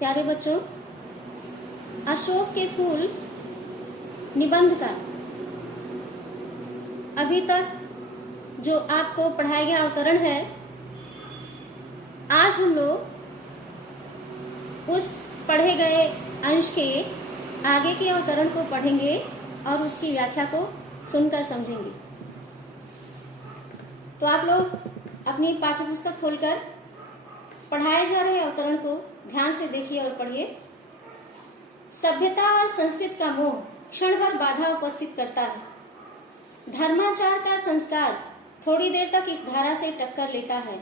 प्यारे बच्चों, अशोक के फूल निबंध का अभी तक जो आपको पढ़ाया गया अवतरण है, आज हम लोग उस पढ़े गए अंश के आगे के अवतरण को पढ़ेंगे और उसकी व्याख्या को सुनकर समझेंगे। तो आप लोग अपनी पाठ्यपुस्तक खोलकर पढ़ाए जा रहे अवतरण को ध्यान से देखिए और पढ़िए। सभ्यता और संस्कृति का मोह क्षण भर बाधा उपस्थित करता है। धर्माचार का संस्कार थोड़ी देर तक इस धारा से टक्कर लेता है,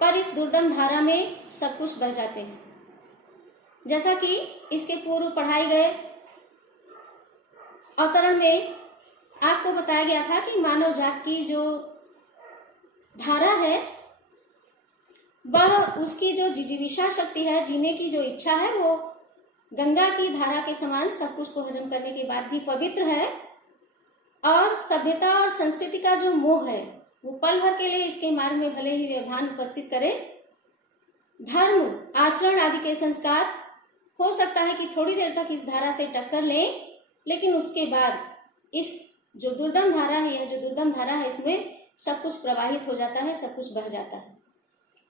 पर इस दुर्दम धारा में सब कुछ बह जाते हैं। जैसा कि इसके पूर्व पढ़ाए गए अवतरण में आपको बताया गया था कि मानव जात की जो धारा है, वह उसकी जो जिजीविषा शक्ति है, जीने की जो इच्छा है, वो गंगा की धारा के समान सब कुछ को हजम करने के बाद भी पवित्र है। और सभ्यता और संस्कृति का जो मोह है, वो पल भर के लिए इसके मार्ग में भले ही व्यवधान उपस्थित करे। धर्म, आचरण आदि के संस्कार हो सकता है कि थोड़ी देर तक इस धारा से टक्कर लें, लेकिन उसके बाद इस जो दुर्दम धारा है, यह जो दुर्दम धारा है, इसमें सब कुछ प्रवाहित हो जाता है, सब कुछ बह जाता है।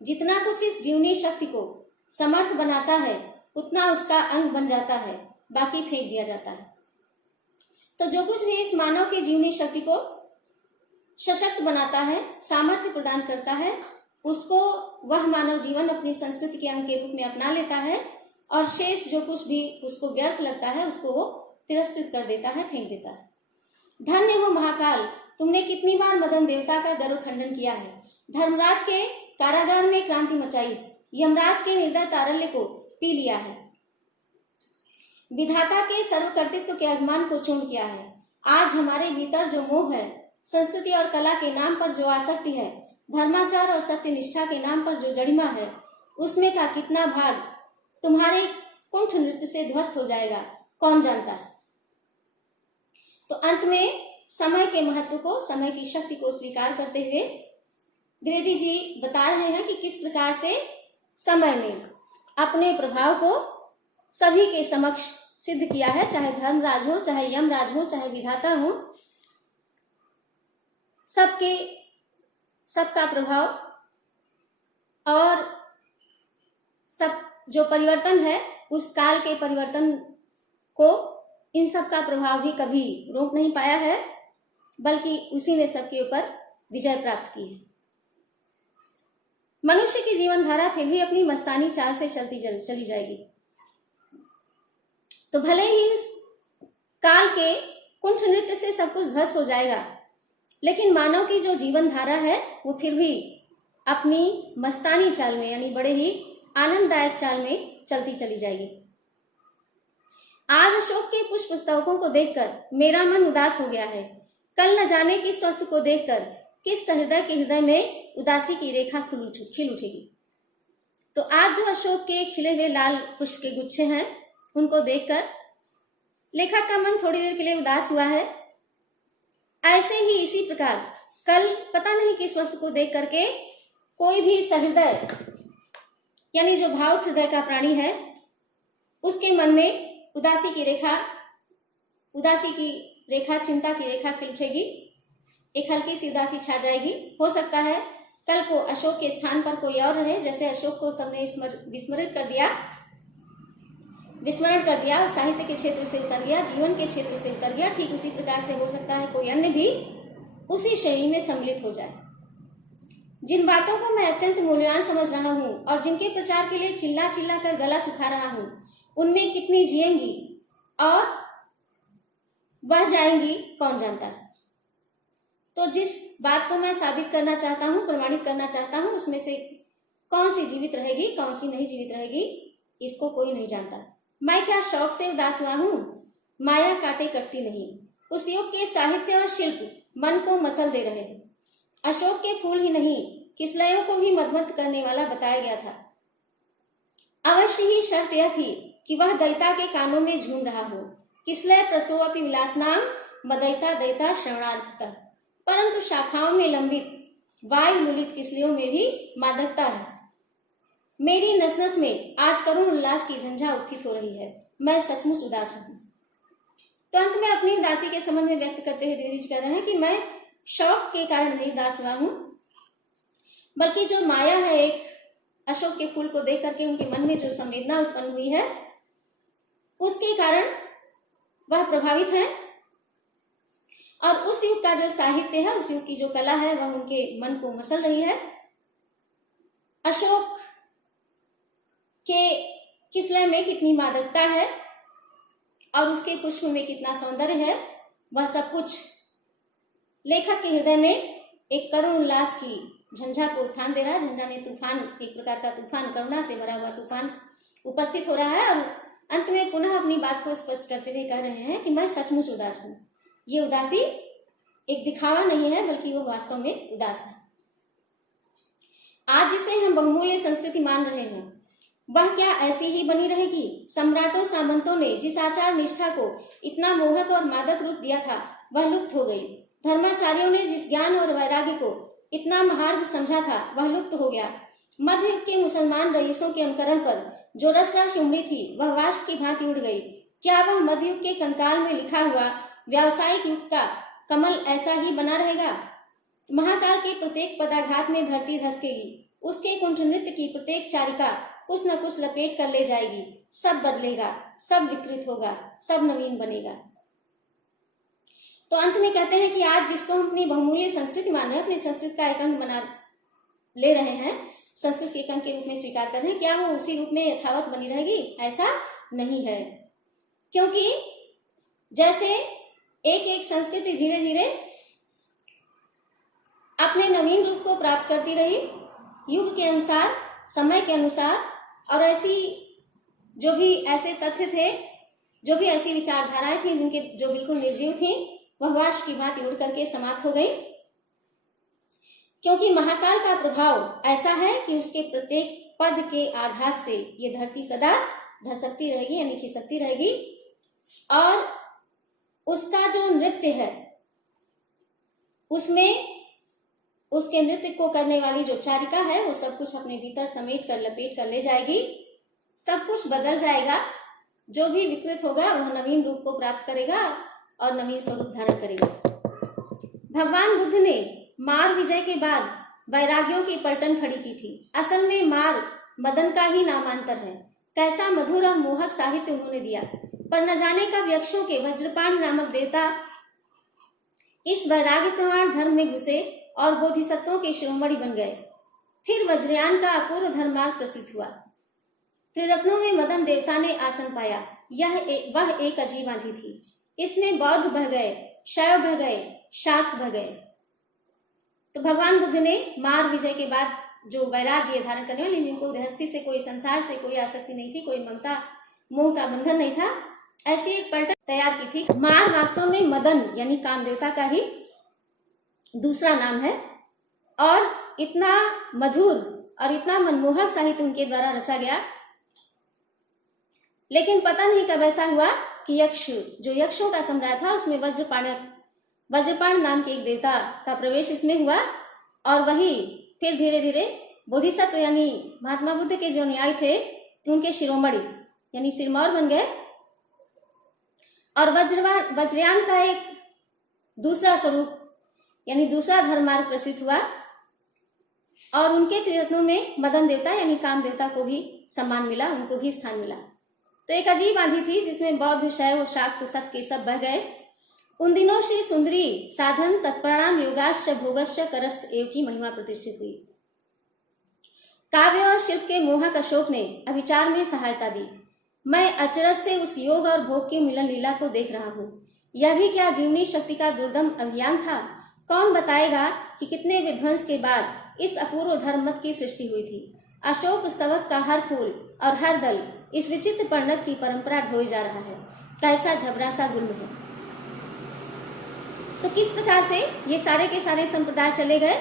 जितना कुछ इस जीवनी शक्ति को समर्थ बनाता है, उतना उसका अंग बन जाता है, बाकी फेंक दिया जाता है। तो जो कुछ भी इस मानव की जीवनी शक्ति को सशक्त बनाता है, सामर्थ्य प्रदान करता है, उसको वह मानव जीवन अपनी संस्कृति के अंग के रूप में अपना लेता है, और शेष जो कुछ भी उसको व्यर्थ लगता है, उसको वो तिरस्कृत कर देता है, फेंक देता है। धन्य हो महाकाल, तुमने कितनी बार मदन देवता का गर्व खंडन किया है। धर्मराज के कारागार में क्रांति मचाई, यमराज के निर्दय तारल्य को पी लिया है, विधाता के सर्वकर्तृत्व के अभिमान को चूर्ण किया है। आज हमारे भीतर जो मोह है, संस्कृति और कला के नाम पर जो आसक्ति है, धर्माचार और सत्य निष्ठा के नाम पर जो जड़िमा है, उसमें का कितना भाग तुम्हारे कुंठ नृत्य से ध्वस्त हो जाएगा, कौन जानता है। तो अंत में समय के महत्व को, समय की शक्ति को स्वीकार करते हुए द्विवेदी जी बता रहे हैं कि किस प्रकार से समय ने अपने प्रभाव को सभी के समक्ष सिद्ध किया है, चाहे धर्मराज हो, चाहे यमराज हो, चाहे विधाता हो, सबका प्रभाव और सब जो परिवर्तन है, उस काल के परिवर्तन को इन सब का प्रभाव भी कभी रोक नहीं पाया है, बल्कि उसी ने सबके ऊपर विजय प्राप्त की है। मनुष्य की जीवन धारा फिर भी अपनी मस्तानी चाल से चली जाएगी। तो भले ही उस काल के कुंठ नृत्य से सब कुछ ध्वस्त हो जाएगा, लेकिन मानव की जो जीवन धारा है, वो फिर भी अपनी मस्तानी चाल में, यानी बड़े ही आनंददायक चाल में चलती चली जाएगी। आज अशोक के पुष्प स्तवकों को देखकर मेरा मन उदास हो गया है। कल न जाने किस वस्तु को देखकर किस सहृदय के हृदय में उदासी की रेखा खिल उठेगी। तो आज जो अशोक के खिले हुए लाल पुष्प के गुच्छे हैं, उनको देखकर लेखक का मन थोड़ी देर के लिए उदास हुआ है। ऐसे ही इसी प्रकार कल पता नहीं किस वस्तु को देख करके कोई भी सहृदय, यानी जो भावुक हृदय का प्राणी है, उसके मन में उदासी की रेखा, चिंता की रेखा खिल उठेगी, एक हल्की सी उदासी छा जाएगी। हो सकता है कल को अशोक के स्थान पर कोई और रहे, जैसे अशोक को सबने विस्मरण कर दिया, साहित्य के क्षेत्र से उतर गया, जीवन के क्षेत्र से उतर गया, ठीक उसी प्रकार से हो सकता है कोई अन्य भी उसी श्रेणी में सम्मिलित हो जाए। जिन बातों को मैं अत्यंत मूल्यवान समझ रहा हूँ और जिनके प्रचार के लिए चिल्ला चिल्ला कर गला सुखा रहा हूँ, उनमें कितनी जिएंगी और बढ़ जाएंगी, कौन जानता है। तो जिस बात को मैं साबित करना चाहता हूँ, प्रमाणित करना चाहता हूँ, उसमें से कौन सी जीवित रहेगी, कौन सी नहीं जीवित रहेगी, इसको कोई नहीं जानता। मैं क्या शौक से उदास हुआ हूँ? माया काटे कटती नहीं। उस युग के साहित्य और शिल्प मन को मसल दे रहे हैं। अशोक के फूल ही नहीं, किसलयों को भी मदमस्त करने वाला बताया गया था। अवश्य ही शर्त यह थी कि वह दैता के कानों में झूम रहा हो। किसलय प्रसोअपि विलासनाम मदैता दैता श्रवणार्थः। परंतु शाखाओं में लंबित वायु लुलित किसलियों में भी मादकता है। मेरी नस नस में आज करुण उल्लास की झंझा उत्थित हो रही है। मैं सचमुच उदास हूँ। तो अंत में अपनी उदासी के संबंध में व्यक्त करते हुए द्विवेदी जी कह रहे हैं कि मैं शौक के कारण नहीं उदास हुआ हूँ, बल्कि जो माया है एक अशोक के फूल को देख करके उनके मन में जो संवेदना उत्पन्न हुई है उसके कारण वह प्रभावित है, और उस युग का जो साहित्य है, उस युग की जो कला है, वह उनके मन को मसल रही है। अशोक के किसलय में कितनी मादकता है और उसके पुष्प में कितना सौंदर्य है, वह सब कुछ लेखक के हृदय में एक करुण उल्लास की झंझा को उत्थान दे रहा है। झंझा ने तूफान, एक प्रकार का तूफान, करुणा से भरा हुआ तूफान उपस्थित हो रहा है। और अंत में पुनः अपनी बात को स्पष्ट करते हुए कह रहे हैं कि मैं सचमुच उदास हूँ। ये उदासी एक दिखावा नहीं है, बल्कि वो वास्तव में उदास है। आज जिसे हम बहुमूल्य संस्कृति मान रहे हैं, वह क्या ऐसी ही बनी रहेगी? सम्राटों सामंतों ने जिस आचार निष्ठा को इतना मोहक और मादक रूप दिया था, वह लुप्त हो गई। धर्माचार्यों ने जिस ज्ञान और वैराग्य को इतना महार्घ समझा था, वह लुप्त हो गया। मध्य युग के मुसलमान रईसों के अनुकरण पर जो रसराश उमड़ी थी, वह वाष्प की भांति उड़ गई। क्या वह मध्य युग के कंकाल में लिखा हुआ व्यावसायिक युग का कमल ऐसा ही बना रहेगा? महाकाल के प्रत्येक पदाघात में धरती धसकेगी, उसके कुंठ नृत्य की प्रत्येक चारिका कुछ न कुछ लपेट कर ले जाएगी। सब बदलेगा, सब विकृत होगा, सब नवीन बनेगा। तो अंत में कहते हैं कि आज जिसको हम अपनी बहुमूल्य संस्कृति मान रहे हैं, अपनी संस्कृति का एक अंग बना ले रहे हैं, संस्कृत के एक अंग के रूप में स्वीकार कर रहे हैं, क्या वो उसी रूप में यथावत बनी रहेगी? ऐसा नहीं है, क्योंकि जैसे एक एक संस्कृति धीरे धीरे अपने नवीन रूप को प्राप्त करती रही, युग के अनुसार, समय के अनुसार, और ऐसी जो भी ऐसे तथ्य थे, जो भी ऐसी विचारधाराएं थी जिनके जो बिल्कुल निर्जीव थी, वह वाष्प की भांति उड़ करके समाप्त हो गई। क्योंकि महाकाल का प्रभाव ऐसा है कि उसके प्रत्येक पद के आघात से ये धरती सदा धसकती रहेगी, यानी खिसकती रहेगी, और उसका जो नृत्य है उसमें उसके नृत्य को करने वाली जो चारिका है, वो सब कुछ अपने भीतर समेट कर लपेट कर ले जाएगी। सब कुछ बदल जाएगा, जो भी विकृत होगा वह नवीन रूप को प्राप्त करेगा और नवीन स्वरूप धारण करेगा। भगवान बुद्ध ने मार विजय के बाद वैरागियों की पलटन खड़ी की थी। असल में मार मदन का ही नामांतर है। कैसा मधुर और मोहक साहित्य उन्होंने दिया, पर न जाने कब यक्षों के वज्रपाण नामक देवता इस वैराग्य प्रमाण धर्म में घुसे और बोधिसत्वों के शिरोमणि बन गए। फिर वज्रयान का अपूर्व धर्मार्ग प्रसिद्ध हुआ। त्रिरत्नों में मदन देवता ने आसन पाया। वह एक अजीब आंधी थी। इसमें बौद्ध बह गए, शैव बह गए, शाक्त बह गए। तो भगवान बुद्ध ने मार विजय के बाद जो वैराग्य धारण करने वाले, जिनको गृहस्थी से कोई, संसार से कोई आसक्ति नहीं थी, कोई ममता मोह का बंधन नहीं था, ऐसी एक पलटन तैयार की थी। मार वास्तव में मदन यानी काम देवता का ही दूसरा नाम है, और इतना मधुर और इतना मनमोहक साहित्य उनके द्वारा रचा गया। लेकिन पता नहीं कब ऐसा हुआ कि जो यक्षों का समुदाय था, उसमें वज्रपाण नाम के एक देवता का प्रवेश इसमें हुआ, और वही फिर धीरे धीरे बोधिसत्व यानी महात्मा बुद्ध के जो न्याय थे, उनके शिरोमणि यानी सिरमौर बन गए, और वज्रयान का एक दूसरा स्वरूप यानी दूसरा धर्मार्ग प्रसिद्ध हुआ, और उनके त्रिरत्नों में मदन देवता यानी काम देवता को भी सम्मान मिला, उनको भी स्थान मिला। तो एक अजीब आंधी थी जिसमें बौद्ध, शैव, शाक्त सब के सब बह गए। उन दिनों श्री सुंदरी साधन तत्प्रणाम योगाश्च भोगश्च करस्त एव की महिमा प्रतिष्ठित हुई। काव्य और शिल्प के मोहक अशोक ने अभिचार में सहायता दी। मैं अचरज से उस योग और भोग की मिलन लीला को देख रहा हूँ। यह भी क्या जीवनी शक्ति का दुर्दम अभियान था? कौन बताएगा कि कितने विध्वंस के बाद इस अपूर्व धर्म मत की सृष्टि हुई थी? अशोक स्तवक का हर फूल और हर दल इस विचित्र परिणत की परंपरा ढोए जा रहा है। कैसा झबरा सा गुल्म है। तो किस प्रकार से ये सारे के सारे संप्रदाय चले गए,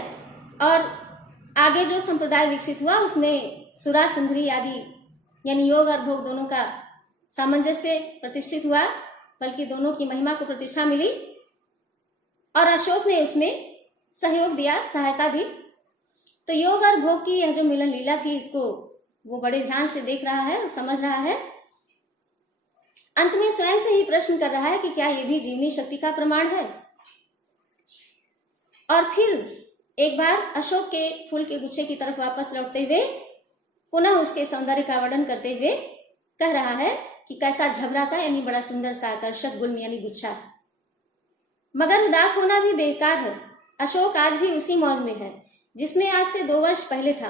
और आगे जो संप्रदाय विकसित हुआ उसमें सुरा सुंदरी आदि यानी योग और भोग दोनों का सामंजस्य प्रतिष्ठित हुआ, बल्कि दोनों की महिमा को प्रतिष्ठा मिली, और अशोक ने उसमें सहयोग दिया, सहायता दी। तो योग और भोग की यह जो मिलन लीला थी, इसको वो बड़े ध्यान से देख रहा है और समझ रहा है। अंत में स्वयं से ही प्रश्न कर रहा है कि क्या ये भी जीवनी शक्ति का प्रमाण है। और फिर एक बार अशोक के फूल के गुच्छे की तरफ वापस लौटते हुए पुनः उसके सौंदर्य का वर्णन करते हुए कह रहा है कि कैसा झबरा सा यानी बड़ा सुंदर सा आकर्षक गुल्म यानी गुच्छा है। मगर उदास होना भी बेकार है। अशोक आज भी उसी मौज में है जिसमें आज से 2 वर्ष पहले था।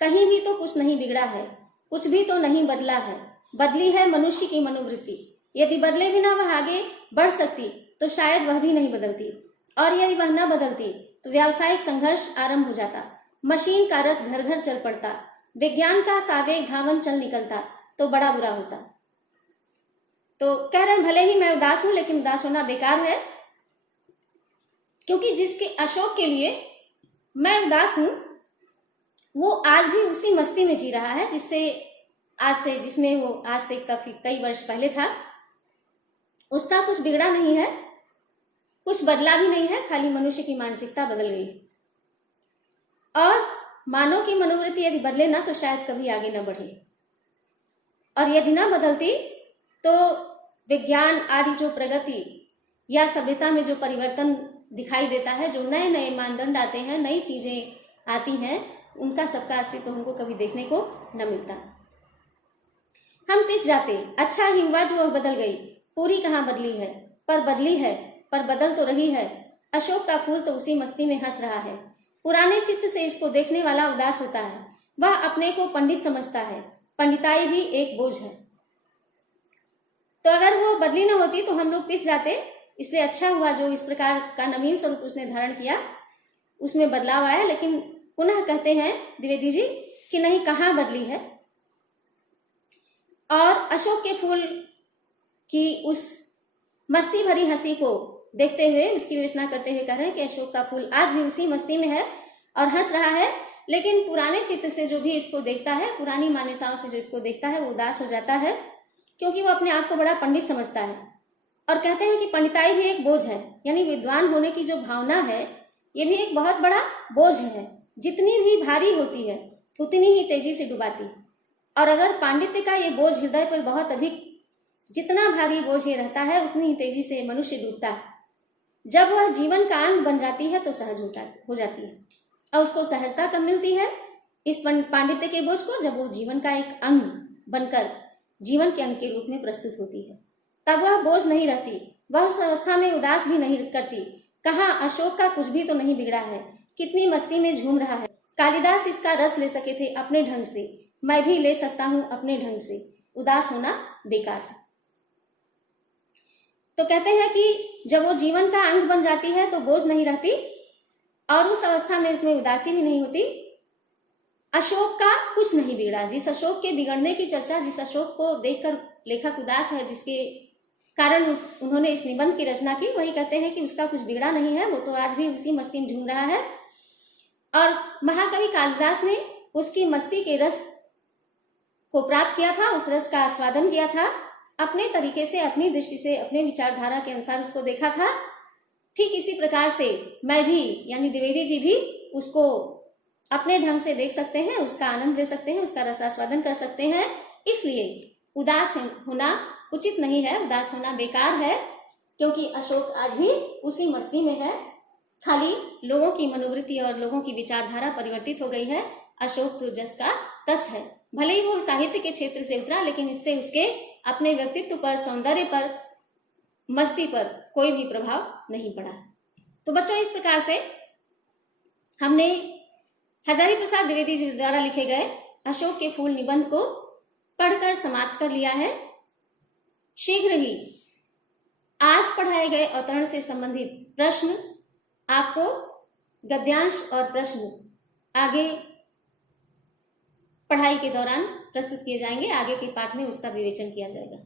कहीं भी तो कुछ नहीं बिगड़ा है, कुछ भी तो नहीं बदला है। बदली है मनुष्य की मनोवृत्ति। यदि बदले बिना वह आगे बढ़ सकती तो शायद वह भी नहीं बदलती, और यदि वह न बदलती तो व्यावसायिक संघर्ष आरंभ हो जाता, मशीन का रथ घर घर चल पड़ता, विज्ञान का सावेग धावन चल निकलता तो बड़ा बुरा होता। तो कह रहे हैं भले ही मैं उदास हूं, लेकिन उदास होना बेकार है, क्योंकि जिसके अशोक के लिए मैं उदास हूं वो आज भी उसी मस्ती में जी रहा है जिसमें वो आज से काफी कई वर्ष पहले था। उसका कुछ बिगड़ा नहीं है, कुछ बदला भी नहीं है, खाली मनुष्य की मानसिकता बदल गई। और मानव की मनोवृत्ति यदि बदले ना तो शायद कभी आगे न बढ़े, और यदि ना बदलती तो विज्ञान आदि जो प्रगति या सभ्यता में जो परिवर्तन दिखाई देता है, जो नए नए मानदंड आते हैं, नई चीजें आती हैं, उनका सबका अस्तित्व हमको कभी देखने को न मिलता। हम पिस जाते, अच्छा ही हुआ जो वह बदल गई। पूरी कहाँ बदली है, पर बदली है, पर बदल तो रही है। अशोक का फूल तो उसी मस्ती में हंस रहा है। पुराने चित्त से इसको देखने वाला उदास होता है। वह अपने को पंडित समझता है। पंडिताई भी एक बोझ है। तो अगर वो बदली न होती तो हम लोग पिस जाते। इसलिए अच्छा हुआ जो इस प्रकार का नवीन स्वरूप उसने धारण किया, उसमें बदलाव आया। लेकिन पुनः कहते हैं द्विवेदी जी कि नहीं, कहाँ बदली है। और अशोक के फूल की उस मस्ती भरी हंसी को देखते हुए, उसकी विवेचना करते हुए कह रहे हैं कि अशोक का फूल आज भी उसी मस्ती में है और हंस रहा है। लेकिन पुराने चित्त से जो भी इसको देखता है, पुरानी मान्यताओं से जो इसको देखता है, वो उदास हो जाता है, क्योंकि वो अपने आप को बड़ा पंडित समझता है। और कहते हैं कि पंडिताई भी एक बोझ है, यानी विद्वान होने की जो भावना है ये भी एक बहुत बड़ा बोझ है। जितनी भी भारी होती है उतनी ही तेजी से डुबाती। और अगर पांडित्य का ये बोझ हृदय पर बहुत अधिक, जितना भारी बोझ ये रहता है उतनी ही तेजी से मनुष्य डूबता है। जब वह जीवन का अंग बन जाती है तो सहज हो जाती है। और उसको सहजता कब मिलती है इस पांडित्य के बोझ को? जब वो जीवन का एक अंग बनकर जीवन के अंग के रूप में प्रस्तुत होती है, तब वह बोझ नहीं रहती। वह उस अवस्था में उदास भी नहीं करती। कहाँ अशोक का कुछ भी तो नहीं बिगड़ा है, कितनी मस्ती में झूम रहा है। कालिदास इसका रस ले सके थे अपने ढंग से, मैं भी ले सकता हूं अपने ढंग से। उदास होना बेकार है। तो कहते हैं कि जब वो जीवन का अंग बन जाती है तो बोझ नहीं रहती, और उस अवस्था में उसमें उदासी भी नहीं होती। अशोक का कुछ नहीं बिगड़ा। जिस अशोक के बिगड़ने की चर्चा, जिस अशोक को देखकर लेखक उदास है, जिसके कारण उन्होंने इस निबंध की रचना की, वही कहते हैं कि उसका कुछ बिगड़ा नहीं है, वो तो आज भी उसी मस्ती में झूम रहा है। और महाकवि कालिदास ने उसकी मस्ती के रस को प्राप्त किया था, उस रस का आस्वादन किया था, अपने तरीके से, अपनी दृष्टि से, अपने विचारधारा के अनुसार उसको देखा था। ठीक इसी प्रकार से मैं भी, यानी द्विवेदी जी भी उसको अपने ढंग से देख सकते हैं, उसका आनंद ले सकते हैं, उसका रसास्वादन कर सकते हैं। इसलिए उदास होना उचित नहीं है, उदास होना बेकार है, क्योंकि अशोक आज भी उसी मस्ती में है। खाली लोगों की मनोवृत्ति और लोगों की विचारधारा परिवर्तित हो गई है। अशोक तो जस का तस है। भले ही वो साहित्य के क्षेत्र से उतरा, लेकिन इससे उसके अपने व्यक्तित्व पर, सौंदर्य पर, मस्ती पर कोई भी प्रभाव नहीं पड़ा। तो बच्चों, इस प्रकार से हमने हजारी प्रसाद द्विवेदी जी द्वारा लिखे गए अशोक के फूल निबंध को पढ़कर समाप्त कर लिया है। शीघ्र ही आज पढ़ाए गए अवतरण से संबंधित प्रश्न आपको गद्यांश और प्रश्न आगे पढ़ाई के दौरान प्रस्तुत किए जाएंगे। आगे के पाठ में उसका विवेचन किया जाएगा।